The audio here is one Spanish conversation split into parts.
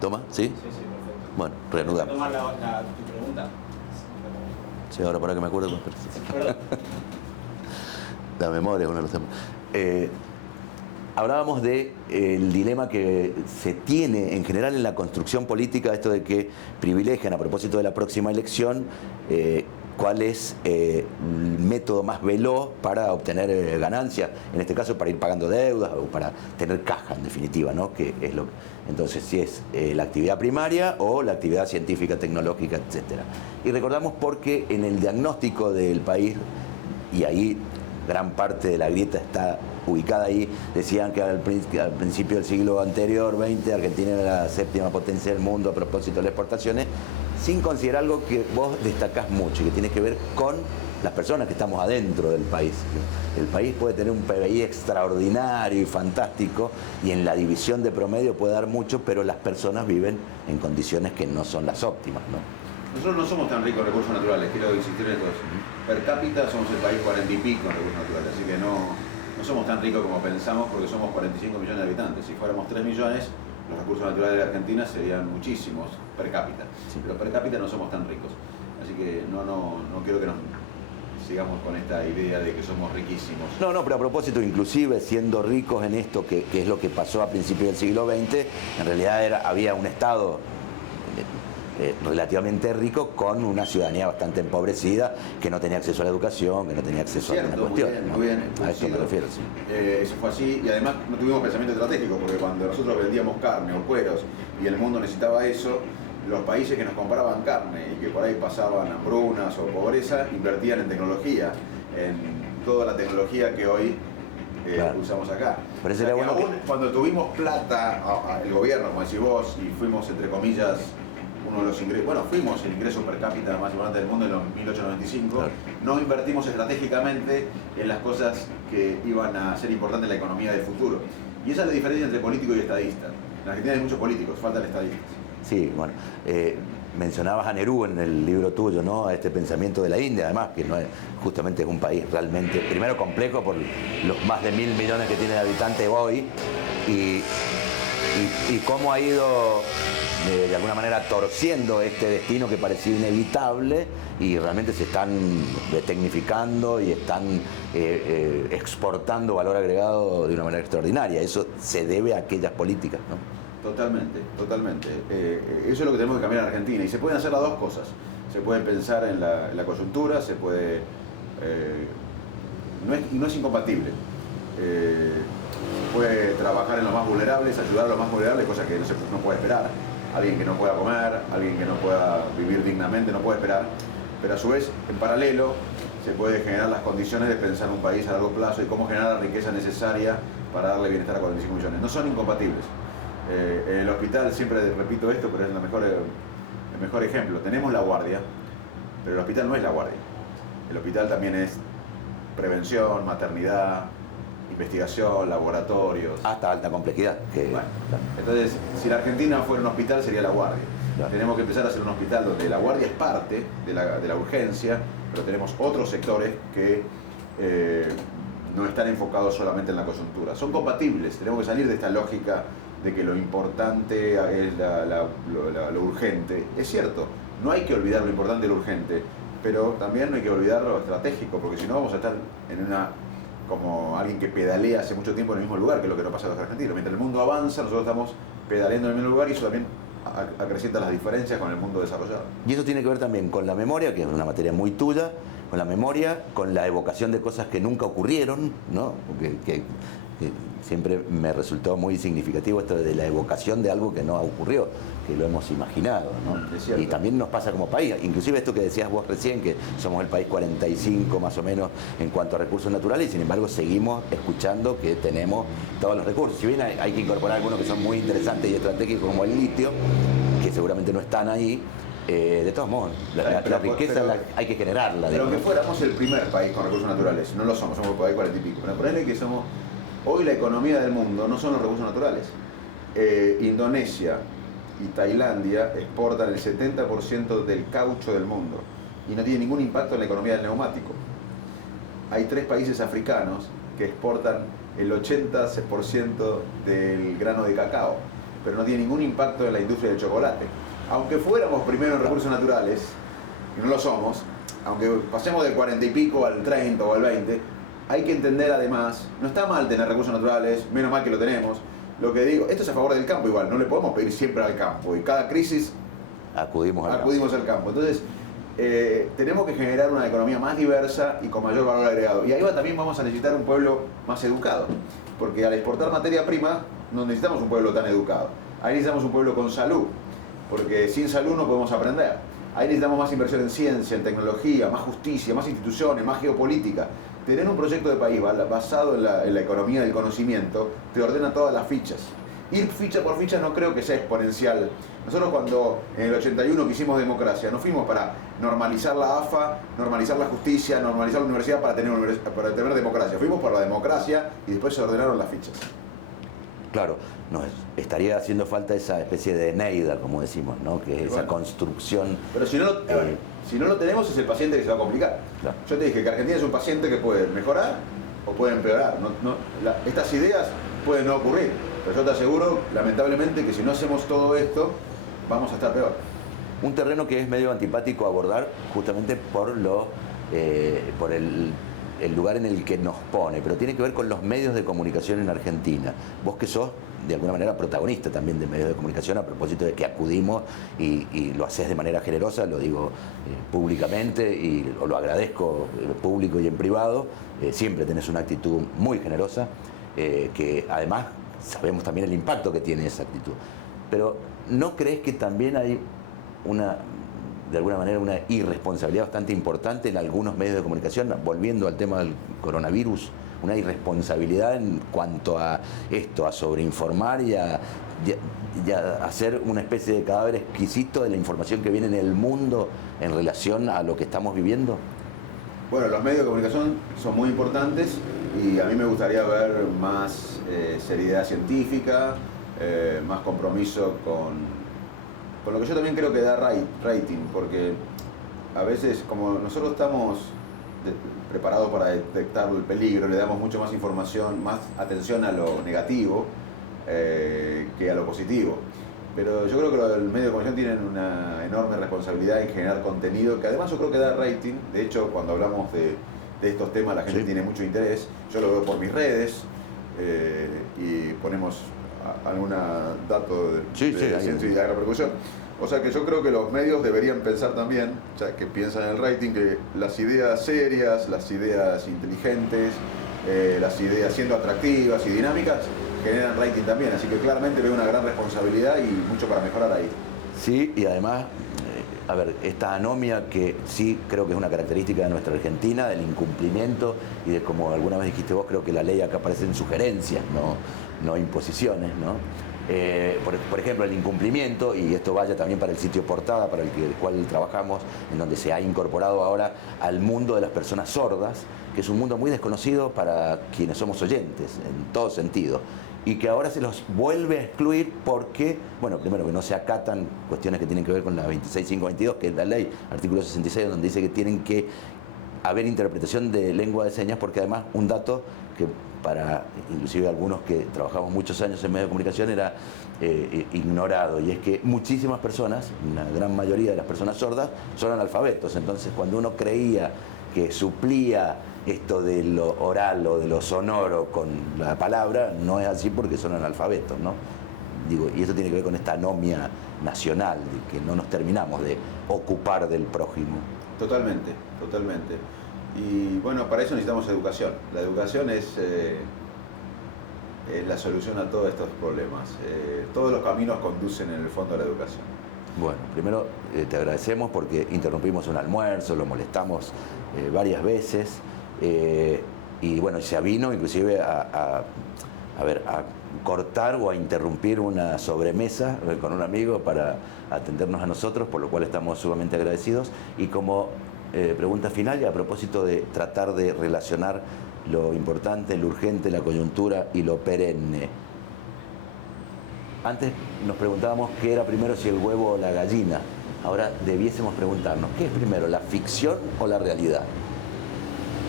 ¿Toma? ¿Sí? Sí, sí, perfecto. Bueno, reanudamos. ¿Tomar tu pregunta? Sí, ahora para que me acuerdo. Perdón. La memoria es uno de los temas. Hablábamos de el dilema que se tiene en general en la construcción política, esto de que privilegian a propósito de la próxima elección cuál es el método más veloz para obtener ganancias, en este caso para ir pagando deudas o para tener caja en definitiva, ¿no? Que es lo, entonces si es la actividad primaria o la actividad científica, tecnológica, etcétera. Y recordamos porque en el diagnóstico del país, y ahí gran parte de la grieta está ubicada ahí, decían que al principio del siglo anterior, 20, Argentina era la séptima potencia del mundo a propósito de las exportaciones, sin considerar algo que vos destacás mucho y que tiene que ver con las personas que estamos adentro del país. El país puede tener un PBI extraordinario y fantástico y en la división de promedio puede dar mucho, pero las personas viven en condiciones que no son las óptimas, ¿no? Nosotros no somos tan ricos en recursos naturales, quiero insistir en esto. Per cápita somos el país 40 y pico en recursos naturales, así que no somos tan ricos como pensamos porque somos 45 millones de habitantes. Si fuéramos 3 millones, los recursos naturales de la Argentina serían muchísimos per cápita. Sí. Pero per cápita no somos tan ricos. Así que no quiero que nos sigamos con esta idea de que somos riquísimos. No, pero a propósito, inclusive siendo ricos en esto, que es lo que pasó a principios del siglo XX, en realidad había un Estado relativamente rico con una ciudadanía bastante empobrecida que no tenía acceso a la educación, que no tenía acceso a alguna cuestión. Muy bien, a esto me refiero, sí. Eso fue así y además no tuvimos pensamiento estratégico porque cuando nosotros vendíamos carne o cueros y el mundo necesitaba eso, los países que nos compraban carne y que por ahí pasaban hambrunas o pobreza invertían en tecnología, en toda la tecnología que hoy claro, usamos acá. Pero o sea, bueno aún cuando tuvimos plata, el gobierno, como decís vos, y fuimos entre comillas uno de los ingresos, bueno, fuimos el ingreso per cápita más importante del mundo en los 1895, claro, no invertimos estratégicamente en las cosas que iban a ser importantes en la economía del futuro. Y esa es la diferencia entre político y estadista. En Argentina hay muchos políticos, faltan estadistas. Sí, bueno, mencionabas a Nehru en el libro tuyo, ¿no? A este pensamiento de la India, además, que no es, justamente es un país realmente, primero complejo por los más de 1.000 millones que tiene de habitantes hoy, y cómo ha ido de alguna manera torciendo este destino que parecía inevitable y realmente se están tecnificando y están exportando valor agregado de una manera extraordinaria. Eso se debe a aquellas políticas, ¿no? Totalmente. Eso es lo que tenemos que cambiar en Argentina y se pueden hacer las dos cosas. Se puede pensar en la coyuntura, se puede... no es incompatible. Puede trabajar en los más vulnerables, ayudar a los más vulnerables, cosa que no puede esperar. Alguien que no pueda comer, alguien que no pueda vivir dignamente, no puede esperar. Pero a su vez, en paralelo, se puede generar las condiciones de pensar en un país a largo plazo y cómo generar la riqueza necesaria para darle bienestar a 45 millones. No son incompatibles. En el hospital, siempre repito esto, pero es el mejor ejemplo. Tenemos la guardia, pero el hospital no es la guardia. El hospital también es prevención, maternidad, investigación, laboratorios. Hasta alta complejidad. Bueno, entonces, si la Argentina fuera un hospital, sería la guardia. Claro. Tenemos que empezar a ser un hospital donde la guardia es parte de la urgencia, pero tenemos otros sectores que no están enfocados solamente en la coyuntura. Son compatibles, tenemos que salir de esta lógica de que lo importante es lo urgente. Es cierto, no hay que olvidar lo importante y lo urgente, pero también no hay que olvidar lo estratégico, porque si no vamos a estar como alguien que pedalea hace mucho tiempo en el mismo lugar, que es lo que no pasa en los argentinos. Mientras el mundo avanza, nosotros estamos pedaleando en el mismo lugar y eso también acrecienta las diferencias con el mundo desarrollado. Y eso tiene que ver también con la memoria, que es una materia muy tuya, con la memoria, con la evocación de cosas que nunca ocurrieron, ¿no? Que siempre me resultó muy significativo esto de la evocación de algo que no ocurrió, que lo hemos imaginado, ¿no? Y también nos pasa como país, inclusive esto que decías vos recién, que somos el país 45 más o menos en cuanto a recursos naturales, y sin embargo seguimos escuchando que tenemos todos los recursos. Si bien hay que incorporar algunos que son muy interesantes y estratégicos como el litio, que seguramente no están ahí, de todos modos, la riqueza hay que generarla. Pero aunque fuéramos el primer país con recursos naturales, no lo somos el país 40 y pico, pero ponele que somos... Hoy la economía del mundo no son los recursos naturales. Indonesia y Tailandia exportan el 70% del caucho del mundo y no tiene ningún impacto en la economía del neumático. Hay 3 países africanos que exportan el 80% del grano de cacao. pero no tiene ningún impacto en la industria del chocolate. Aunque fuéramos primero en recursos naturales, y no lo somos, aunque pasemos del 40 y pico al 30 o al 20, hay que entender además, no está mal tener recursos naturales, menos mal que lo tenemos. Lo que digo, esto es a favor del campo igual, no le podemos pedir siempre al campo, y cada crisis acudimos al campo. Entonces, tenemos que generar una economía más diversa y con mayor valor agregado. Y ahí también vamos a necesitar un pueblo más educado, porque al exportar materia prima no necesitamos un pueblo tan educado. Ahí necesitamos un pueblo con salud, porque sin salud no podemos aprender. Ahí necesitamos más inversión en ciencia, en tecnología, más justicia, más instituciones, más geopolítica. Tener un proyecto de país basado en la economía del conocimiento te ordena todas las fichas. Ir ficha por ficha no creo que sea exponencial. Nosotros cuando en el 81 que hicimos democracia, no fuimos para normalizar la AFA, normalizar la justicia, normalizar la universidad para tener democracia. Fuimos por la democracia y después se ordenaron las fichas. Claro, nos estaría haciendo falta esa especie de Eneida, como decimos, ¿no? Que es esa construcción. Pero si no lo tenemos, es el paciente que se va a complicar. Claro. Yo te dije que Argentina es un paciente que puede mejorar o puede empeorar. Estas ideas pueden no ocurrir, pero yo te aseguro, lamentablemente, que si no hacemos todo esto, vamos a estar peor. Un terreno que es medio antipático a abordar justamente por el lugar en el que nos pone, pero tiene que ver con los medios de comunicación en Argentina. Vos que sos, de alguna manera, protagonista también de medios de comunicación, a propósito de que acudimos y lo haces de manera generosa, lo digo públicamente y lo agradezco público y en privado, siempre tenés una actitud muy generosa, que además sabemos también el impacto que tiene esa actitud. Pero ¿no crees que también hay de alguna manera una irresponsabilidad bastante importante en algunos medios de comunicación, volviendo al tema del coronavirus, una irresponsabilidad en cuanto a esto, a sobreinformar y a hacer una especie de cadáver exquisito de la información que viene en el mundo en relación a lo que estamos viviendo? Bueno, los medios de comunicación son muy importantes y a mí me gustaría ver más seriedad científica, más compromiso con lo que yo también creo que da rating, porque a veces como nosotros estamos preparados para detectar el peligro, le damos mucho más información, más atención a lo negativo que a lo positivo. Pero yo creo que los medios de comunicación tienen una enorme responsabilidad en generar contenido que además yo creo que da rating. De hecho, cuando hablamos de estos temas la gente tiene mucho interés. Yo lo veo por mis redes y ponemos algún dato de ciencia y de repercusión. O sea que yo creo que los medios deberían pensar también, ya que piensan en el rating, que las ideas serias, las ideas inteligentes, las ideas siendo atractivas y dinámicas, generan rating también. Así que claramente veo una gran responsabilidad y mucho para mejorar ahí. Sí, y además, a ver, esta anomia que sí creo que es una característica de nuestra Argentina, del incumplimiento y de, como alguna vez dijiste vos, creo que la ley acá aparece en sugerencias, no imposiciones, ¿no? Por ejemplo, el incumplimiento, y esto vaya también para el sitio Portada, para el cual trabajamos, en donde se ha incorporado ahora al mundo de las personas sordas, que es un mundo muy desconocido para quienes somos oyentes, en todo sentido, y que ahora se los vuelve a excluir porque, bueno, primero que no se acatan cuestiones que tienen que ver con la 26522, que es la ley, artículo 66, donde dice que tienen que haber interpretación de lengua de señas, porque además un dato que para inclusive algunos que trabajamos muchos años en medios de comunicación era ignorado, y es que muchísimas personas, una gran mayoría de las personas sordas, son analfabetos. Entonces, cuando uno creía que suplía esto de lo oral o de lo sonoro con la palabra, no es así porque son analfabetos, ¿no? Digo, y eso tiene que ver con esta anomia nacional, de que no nos terminamos de ocupar del prójimo. Totalmente, totalmente. Y bueno, para eso necesitamos educación. La educación es la solución a todos estos problemas. Todos los caminos conducen en el fondo a la educación. Bueno, primero te agradecemos porque interrumpimos un almuerzo, lo molestamos varias veces y bueno, se avino inclusive a cortar o a interrumpir una sobremesa con un amigo para atendernos a nosotros, por lo cual estamos sumamente agradecidos. Y como pregunta final, y a propósito de tratar de relacionar lo importante, lo urgente, la coyuntura y lo perenne. Antes nos preguntábamos qué era primero, si el huevo o la gallina. Ahora debiésemos preguntarnos, ¿qué es primero, la ficción o la realidad?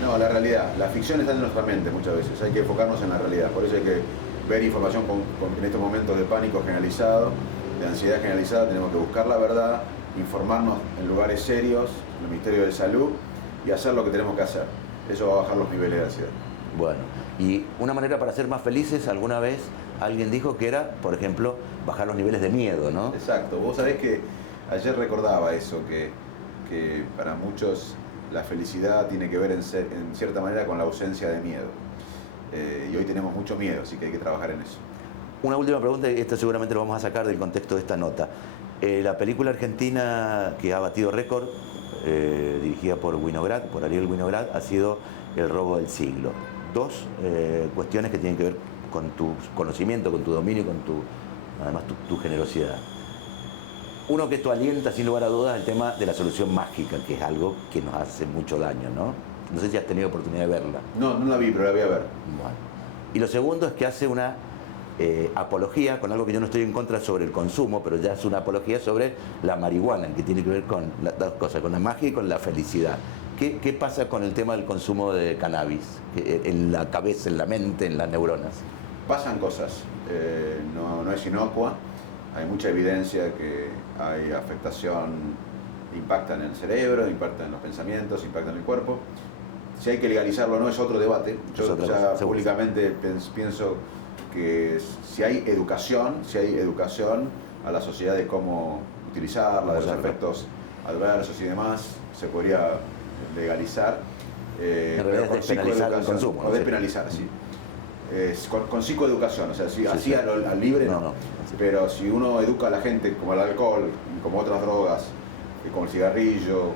No, la realidad. La ficción está en nuestra mente muchas veces. Hay que enfocarnos en la realidad. Por eso hay que ver información en estos momentos de pánico generalizado, de ansiedad generalizada, tenemos que buscar la verdad, informarnos en lugares serios, en el Ministerio de Salud, y hacer lo que tenemos que hacer. Eso va a bajar los niveles de ansiedad. Bueno, y una manera para ser más felices, alguna vez alguien dijo que era, por ejemplo, bajar los niveles de miedo, ¿no? Exacto. Vos sabés que ayer recordaba eso, que para muchos la felicidad tiene que ver en cierta manera con la ausencia de miedo. Y hoy tenemos mucho miedo, así que hay que trabajar en eso. Una última pregunta, y esto seguramente lo vamos a sacar del contexto de esta nota. La película argentina que ha batido récord, dirigida por Winograd, por Ariel Winograd, ha sido El robo del siglo. Dos cuestiones que tienen que ver con tu conocimiento, con tu dominio y con además tu generosidad. Uno, que esto alienta sin lugar a dudas el tema de la solución mágica, que es algo que nos hace mucho daño, ¿no? No sé si has tenido oportunidad de verla. No, no la vi, pero la voy a ver. Bueno. Y lo segundo es que hace una apología con algo que yo no estoy en contra sobre el consumo, pero ya es una apología sobre la marihuana, que tiene que ver con las dos cosas, con la magia y con la felicidad. ¿Qué pasa con el tema del consumo de cannabis en la cabeza, en la mente, en las neuronas? Pasan cosas, no es inocua, hay mucha evidencia que hay afectación, impacta en el cerebro, impacta en los pensamientos, impacta en el cuerpo. Si hay que legalizarlo o no es otro debate. Yo ya públicamente pienso que si hay educación a la sociedad de cómo utilizarla, de los efectos adversos y demás, se podría legalizar. En realidad es despenalizar el consumo. O despenalizar, sí. Con psicoeducación, o sea, si así al libre no. Pero si uno educa a la gente como el alcohol, como otras drogas, como el cigarrillo,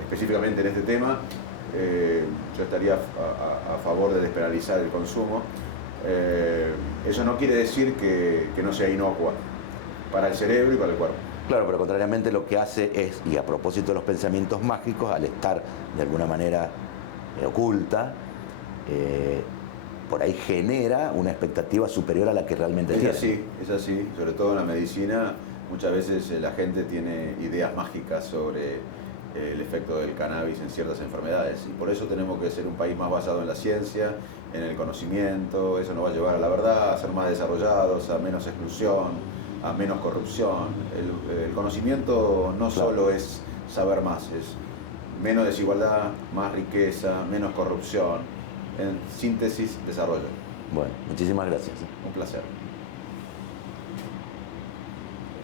específicamente en este tema, yo estaría a favor de despenalizar el consumo. Eso no quiere decir que no sea inocua para el cerebro y para el cuerpo. Claro, pero contrariamente lo que hace es, y a propósito de los pensamientos mágicos, al estar de alguna manera oculta, por ahí genera una expectativa superior a la que realmente tiene. Es así, sobre todo en la medicina, muchas veces la gente tiene ideas mágicas sobre el efecto del cannabis en ciertas enfermedades, y por eso tenemos que ser un país más basado en la ciencia, en el conocimiento. Eso nos va a llevar a la verdad, a ser más desarrollados, a menos exclusión, a menos corrupción. El conocimiento no solo es saber más, es menos desigualdad, más riqueza, menos corrupción. En síntesis, desarrollo. Bueno, muchísimas gracias. Un placer.